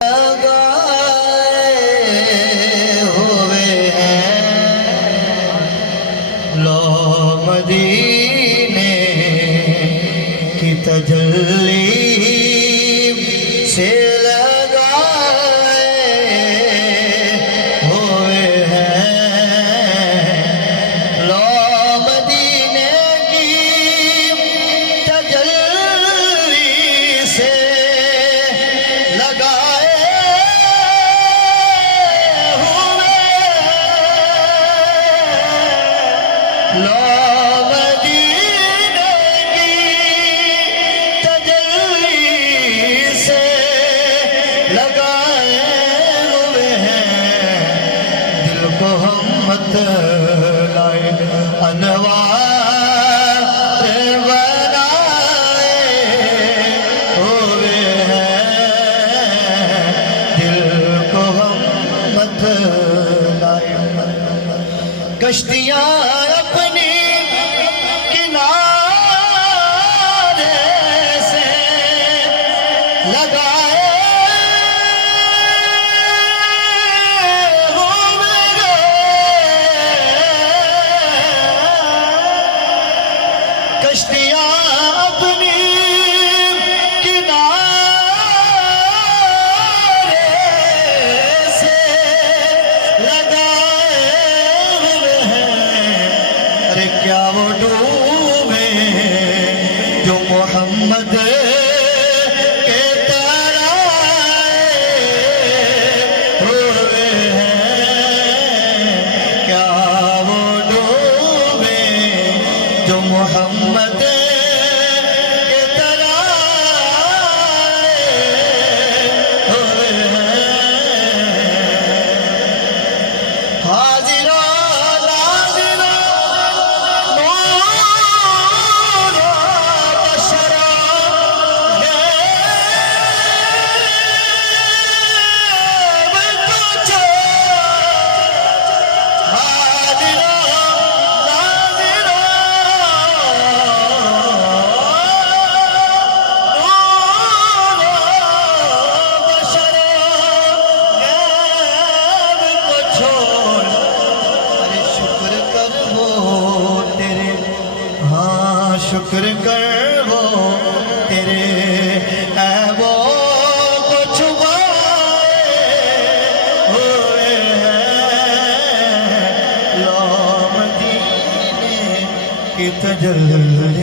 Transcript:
لگائے ہوئے ہیں لو مدینے کی تجلی سے لگائے ہوئے ہیں لو مدینے کی تجلی سے لگائے ہوئے لو مدینے کی تجلی سے لگائے ہوئے ہیں دل کو ہم مت لائے انوار بنائے ہوئے ہیں دل کو ہم مت لائے کشتیاں اپنی کنارے سے لگائے ہوئے کشتیاں اپنی کنارے سے لگائے ہوئے ہیں ارے کیا وہ ڈوبے جو محمد کے ترائے ہوئے ہیں کیا وہ ڈوبے جو محمد کے ترائے ہوئے ہیں حاضرہ ناظرہ نور و بشرا غیب کچھ حاضرہ ناظرہ نور و بشرا غیب کو چھوڑ ارے شکر کر وہ تیرے ہاں شکر کر وہ تیرے عیبوں کو چھپائے ہوئے ہیں لو مدینے کی تجلی